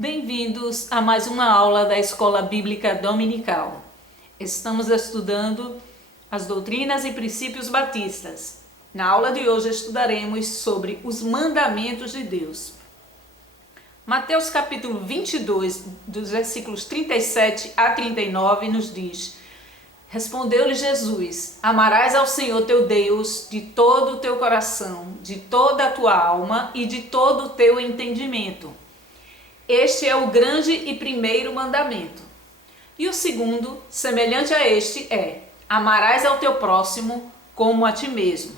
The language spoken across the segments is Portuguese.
Bem-vindos a mais uma aula da Escola Bíblica Dominical. Estamos estudando as doutrinas e princípios batistas. Na aula de hoje estudaremos sobre os mandamentos de Deus. Mateus capítulo 22, dos versículos 37 a 39, nos diz: Respondeu-lhe Jesus: Amarás ao Senhor teu Deus de todo o teu coração, de toda a tua alma e de todo o teu entendimento. Este é o grande e primeiro mandamento. E o segundo, semelhante a este, é: amarás ao teu próximo como a ti mesmo.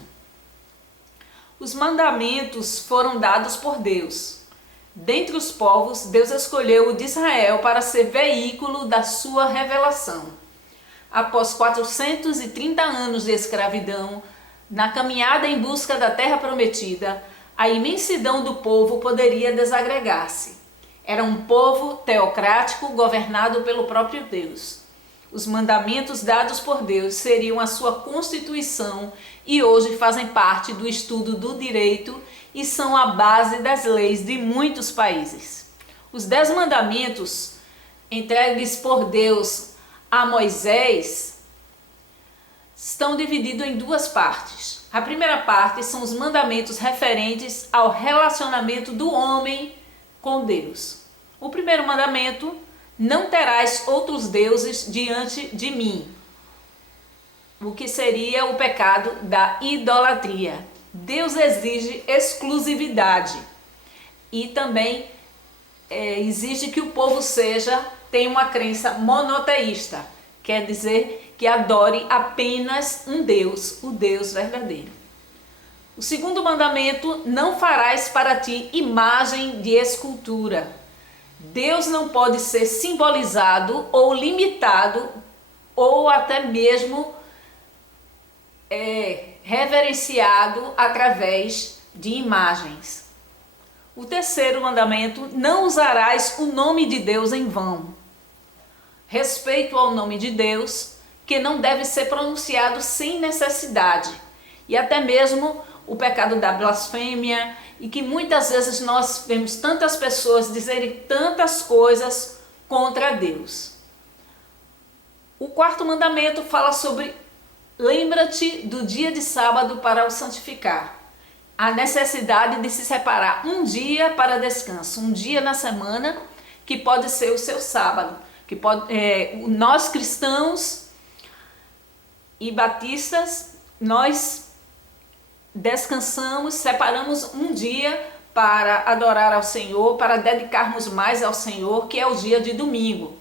Os mandamentos foram dados por Deus. Dentre os povos, Deus escolheu o de Israel para ser veículo da sua revelação. Após 430 anos de escravidão, na caminhada em busca da terra prometida, a imensidão do povo poderia desagregar-se. Era um povo teocrático governado pelo próprio Deus. Os mandamentos dados por Deus seriam a sua constituição e hoje fazem parte do estudo do direito e são a base das leis de muitos países. Os 10 mandamentos entregues por Deus a Moisés estão divididos em duas partes. A primeira parte são os mandamentos referentes ao relacionamento do homem com Deus. O primeiro mandamento: não terás outros deuses diante de mim. O que seria o pecado da idolatria. Deus exige exclusividade e também exige que o povo tenha uma crença monoteísta, quer dizer que adore apenas um Deus, o Deus verdadeiro. O segundo mandamento: não farás para ti imagem de escultura. Deus não pode ser simbolizado ou limitado ou até mesmo reverenciado através de imagens. O terceiro mandamento: não usarás o nome de Deus em vão. Respeito ao nome de Deus, que não deve ser pronunciado sem necessidade, e até mesmo o pecado da blasfêmia, e que muitas vezes nós vemos tantas pessoas dizerem tantas coisas contra Deus. O quarto mandamento fala sobre: lembra-te do dia de sábado para o santificar. A necessidade de se separar um dia para descanso, um dia na semana, que pode ser o seu sábado. Nós cristãos e batistas, nós descansamos, separamos um dia para adorar ao Senhor, para dedicarmos mais ao Senhor, que é o dia de domingo.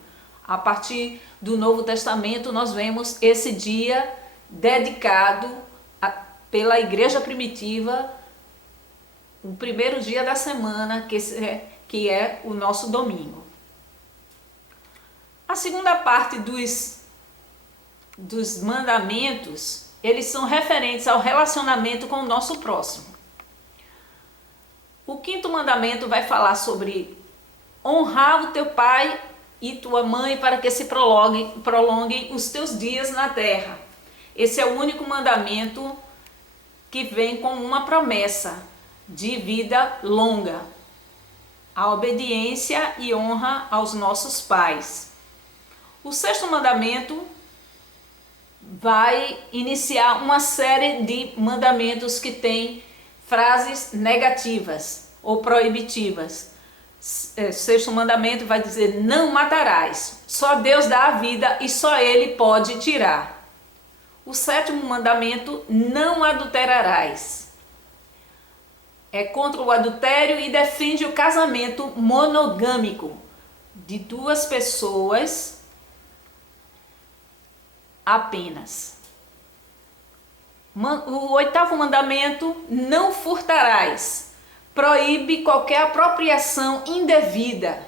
A partir do Novo Testamento nós vemos esse dia dedicado pela igreja primitiva, o primeiro dia da semana, que é o nosso domingo. A segunda parte dos mandamentos, eles são referentes ao relacionamento com o nosso próximo. O quinto mandamento vai falar sobre honrar o teu pai e tua mãe para que se prolonguem os teus dias na terra. Esse é o único mandamento que vem com uma promessa de vida longa. A obediência e honra aos nossos pais. O sexto mandamento vai iniciar uma série de mandamentos que têm frases negativas ou proibitivas. Sexto mandamento vai dizer: não matarás. Só Deus dá a vida e só Ele pode tirar. O sétimo mandamento: não adulterarás. É contra o adultério e defende o casamento monogâmico de duas pessoas apenas. O oitavo mandamento: não furtarás. Proíbe qualquer apropriação indevida.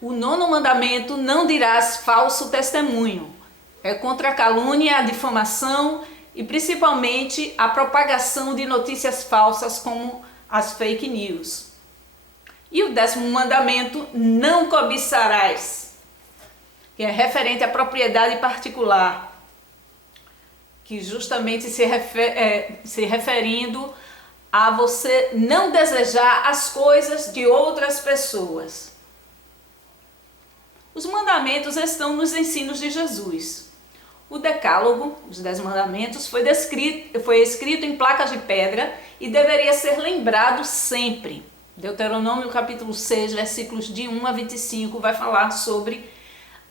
O nono mandamento: não dirás falso testemunho. É contra a calúnia, a difamação e principalmente a propagação de notícias falsas como as fake news. E o 10º mandamento: não cobiçarás, que é referente à propriedade particular, que justamente se referindo a você não desejar as coisas de outras pessoas. Os mandamentos estão nos ensinos de Jesus. O Decálogo, os 10 mandamentos, foi escrito em placas de pedra e deveria ser lembrado sempre. Deuteronômio capítulo 6, versículos de 1 a 25, vai falar sobre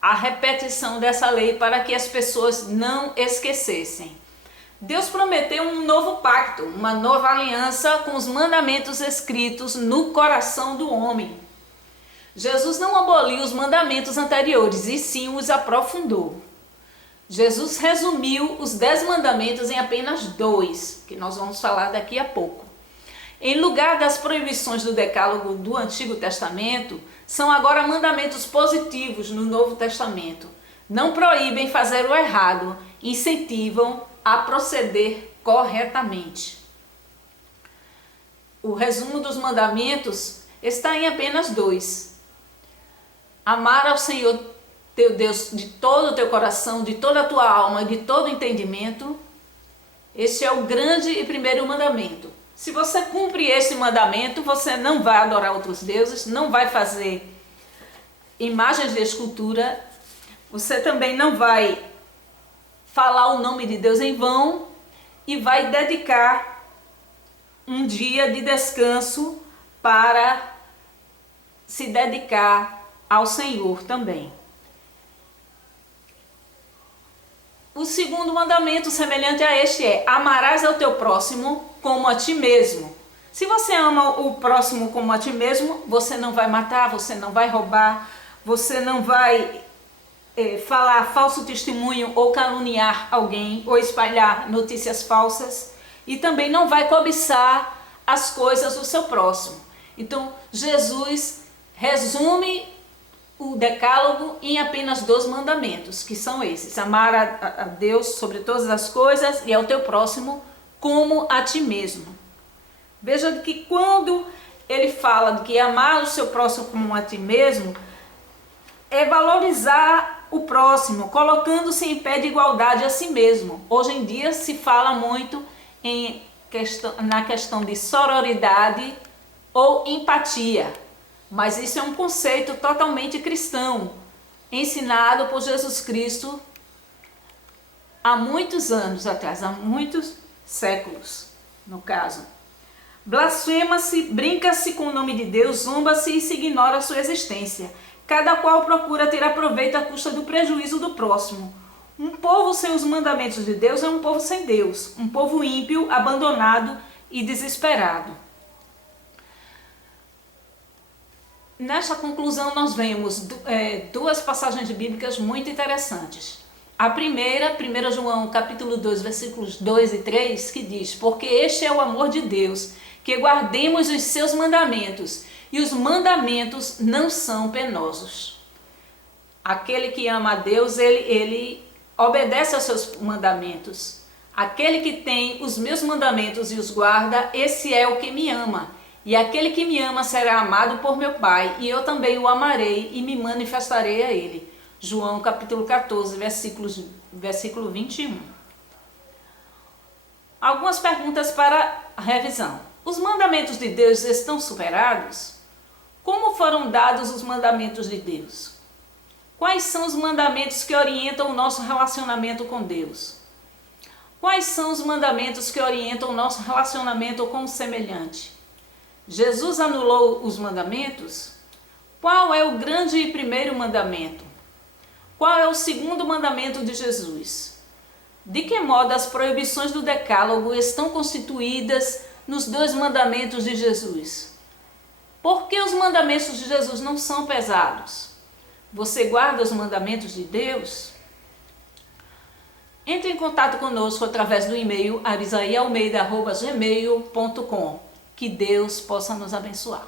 a repetição dessa lei para que as pessoas não esquecessem. Deus prometeu um novo pacto, uma nova aliança com os mandamentos escritos no coração do homem. Jesus não aboliu os mandamentos anteriores, e sim os aprofundou. Jesus resumiu os 10 mandamentos em apenas 2, que nós vamos falar daqui a pouco. Em lugar das proibições do Decálogo do Antigo Testamento, são agora mandamentos positivos no Novo Testamento. Não proíbem fazer o errado, incentivam a proceder corretamente. O resumo dos mandamentos está em apenas 2. Amar ao Senhor teu Deus de todo o teu coração, de toda a tua alma, de todo o entendimento. Este é o grande e primeiro mandamento. Se você cumpre esse mandamento, você não vai adorar outros deuses, não vai fazer imagens de escultura, você também não vai falar o nome de Deus em vão e vai dedicar um dia de descanso para se dedicar ao Senhor também. O segundo mandamento, semelhante a este, é: amarás ao teu próximo como a ti mesmo. Se você ama o próximo como a ti mesmo, você não vai matar, você não vai roubar, você não vai falar falso testemunho ou caluniar alguém ou espalhar notícias falsas, e também não vai cobiçar as coisas do seu próximo. Então, Jesus resume o Decálogo em apenas 2 mandamentos, que são esses: amar a Deus sobre todas as coisas e ao teu próximo como a ti mesmo. Veja que quando ele fala de que amar o seu próximo como a ti mesmo, é valorizar o próximo, colocando-se em pé de igualdade a si mesmo. Hoje em dia se fala muito na questão de sororidade ou empatia, mas isso é um conceito totalmente cristão, ensinado por Jesus Cristo há muitos anos atrás, há muitos séculos, no caso. Blasfema-se, brinca-se com o nome de Deus, zomba-se e se ignora a sua existência. Cada qual procura tirar proveito à custa do prejuízo do próximo. Um povo sem os mandamentos de Deus é um povo sem Deus, um povo ímpio, abandonado e desesperado. Nesta conclusão nós vemos 2 passagens bíblicas muito interessantes. A primeira, 1 João capítulo 2, versículos 2 e 3, que diz: porque este é o amor de Deus, que guardemos os seus mandamentos, e os mandamentos não são penosos. Aquele que ama a Deus, ele obedece aos seus mandamentos. Aquele que tem os meus mandamentos e os guarda, esse é o que me ama. E aquele que me ama será amado por meu Pai, e eu também o amarei e me manifestarei a ele. João capítulo 14, versículo 21. Algumas perguntas para a revisão. Os mandamentos de Deus estão superados? Como foram dados os mandamentos de Deus? Quais são os mandamentos que orientam o nosso relacionamento com Deus? Quais são os mandamentos que orientam o nosso relacionamento com o semelhante? Jesus anulou os mandamentos? Qual é o grande e primeiro mandamento? Qual é o segundo mandamento de Jesus? De que modo as proibições do Decálogo estão constituídas nos 2 mandamentos de Jesus? Por que os mandamentos de Jesus não são pesados? Você guarda os mandamentos de Deus? Entre em contato conosco através do e-mail arisaialmeida@gmail.com. Que Deus possa nos abençoar.